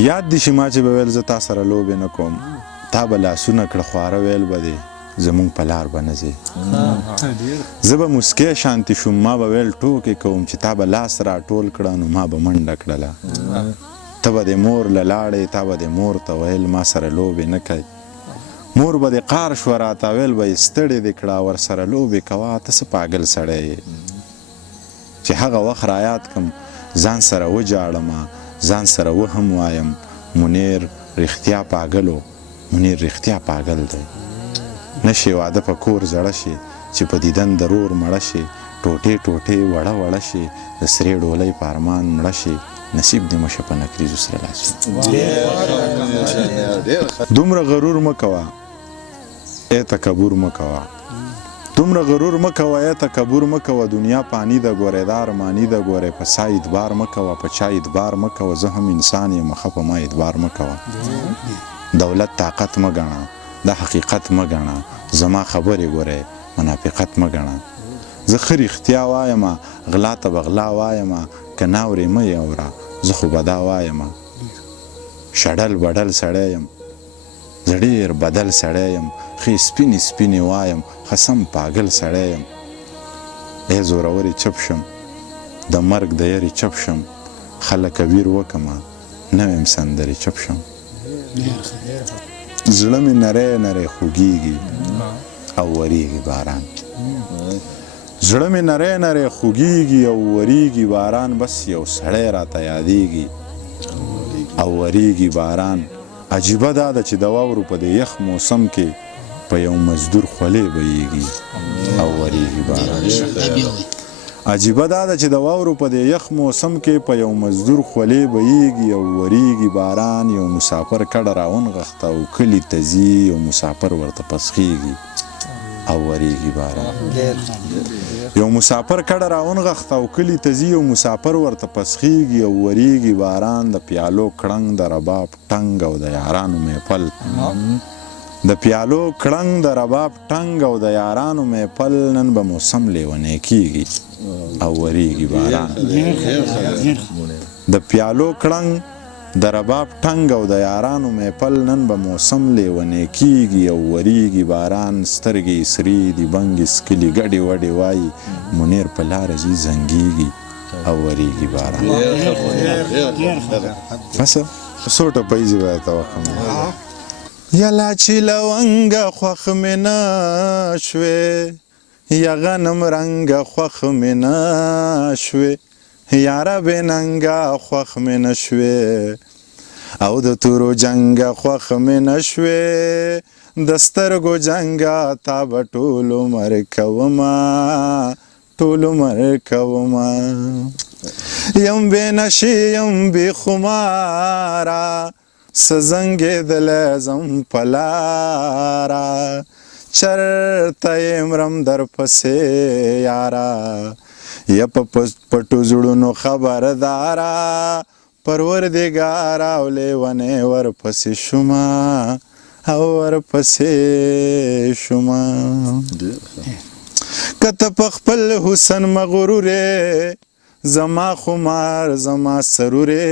یاد دي چې ما چې به ویل زه تا سره لوبې نه کوم تا به لاسونه کړه خواره ویل به دی زمونږ په لار به نه ځې زه به مسکی شانتي شوم ما به ویل ټوکې کوم چې تا به لاس راټول کړه نو ما به منډه کړله ته به د مور له لاړې تا به د مور ته ویل ما سره لوبې نه کوي مور به د قار شوه راته ویل به یې ستړې دې کړه ورسره لوبې کوه ته څه پاګل سړی یې چې هغه وخت رایاد کړم ځان سره وجاړمه ځان سره وهم وایم منیر رښتیا پاګل و منیر رښتیا پاګل دی نشي واده په کور زړه شي چې په دیدن د رور مړه شي ټوټې ټوټې وړه وړه شي د سرې ډولۍ په ارمان مړه شي نصیب دې مشه په نکریزو سره لاس دومره غرور مه کوه ای تکبر مه کوه دومره غرور مه کوه ای تکبر مه کوه دنیا پانی د ګورې دا ارماني د ګورې په سا ادبار مه کوه په چا ادبار مه کوه زه هم انسان یم ښه په ما ادبار مه کوه دولت طاقت مه ګڼه دا حقیقت مه ګڼه زما خبرې ګورې منافقت مه ګڼه زه ښه رښتیا وایم غلا ته به غلا وایم که ناورې مه یې اوره زه خو به دا وایم شډل بډل سړی یم زه ډېر بدل سړی یم ښې سپینې سپینې وایم ښه سم پاګل سړی یم ای زورورې چپ شم د مرګ د یرې چپ شم خلکه ویر وکمه نه ویم سندرې چپ شم زړه مې نری نری خوږېږي او وریږي باران زړه مې نری نری خوږېږي او وریږي باران بس یو سړی راته یادېږي او وریږي باران عجیبه دا ده چې د واورو په دې یخ موسم کې په یو مزدور خولې بهیږي او وریږي باران عجیبه دا ده چې د واورو په دې یخ موسم کې په یو مزدور خولې بهیږي او وریږي باران یو مسافر کډه راونغښته او کلي ته ځي یو مسافر ورته پسخېږي او وریږي باران یو مسافر کډه راونغښته او کلي ته ځي یو مسافر ورته پسخېږي او وریږي باران د پیالو کړنګ د رباب ټنګ او د یارانو محفل د پیالو کړنګ د رباب ټنګ او د یارانو محفل نن به موسم لیونی کېږي او وریږي باران د پیالو کړنګ د رباب ټنګ او د یارانو محفل نن به موسم لیونی کېږي او وریږي باران سترګې سرې دي بنګې سکلي ګډې وډې وایي منیر په لاره ځي زنګېږي او وریږي باران بس څو ټپیزې به درته وکړم یلا چې لونګه خوښ مې نه شوې یا غنم رنګه خوښ مې نه شوې یاره بې ننګه خوښ مې نه شوې او د تورو جنګه خوښ مې نه شوې د سترګو جنګه تا به ټول عمر کومه ټول عمر کومه یم بې نشې یم بې خماره څه زنګېدلی زم په لاره چرته یې مرم درپسې یاره یا په پټو زړونو خبرداره پروردګاره او لیونې ورپسې شومه او ورپسې شومه که ته په خپل حسن مغرورې زما خمار زما سرورې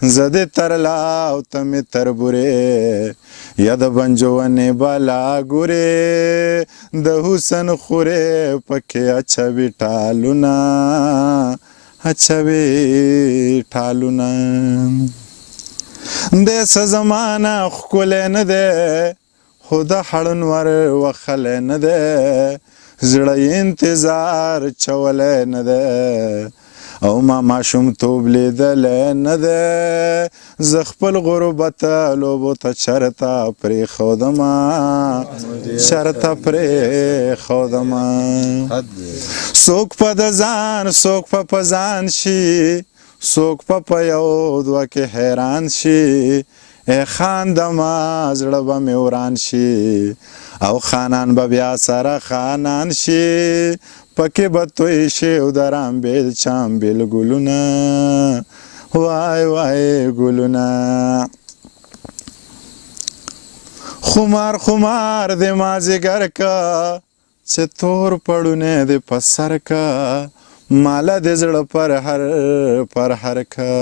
زه دې ترلا او ته مې تربورې یا د بنجونې بالا ګورې د حسن خورې پکې اچوي ټالونه اچوي ټالونه دې څه زمانه ښکلی نه دی خو د هړنور وخلی نه دی زړه یې انتظار چولی نه دی او ما ماشومتوب لیدلی نه دی زه خپل غربت لوبو ته چرته پرېښودمه چرته پرېښودمه څوک په د ځان څوک په ځان شي څوک په یو دوه کې حیران شي ای خاندمه زړه به مې وران شي او خانان به بیا سره خانان شي پکې به توی شي او د رامبېل چامبېل ګلونه وای وای ګلونه خمار خمار د مازدیګر کا چې تور پړونه د په سر کا ماله د زړه پر هر کا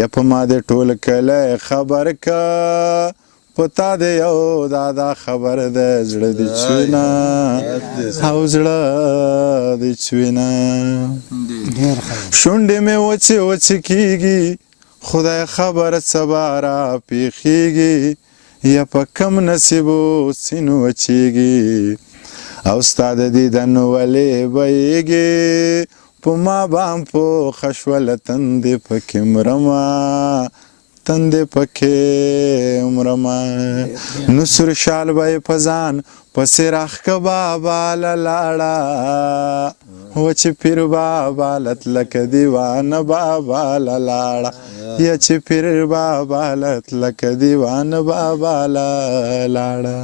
یا په ما دې ټول کلی خبر که په تا دې یو دا خبر ده زړه دې چوینه او زړه دې چوینه شونډې مې وچې کېږي خدای خبر سبا را پیښیږي یا په کم نصیبو سینو وچیږي او ستا د دیدن ولې بیږي په ما بام پوخه شوله تندې پکې مرمه تندې پکې مرمه نسور شال به یې په ځان پسې راښکه بابا له لاړه و چې پیر بابا لتلکه دیوانه بابا له لاړه یا چې پیر بابا لتلکه دیوانه بابا له لاړه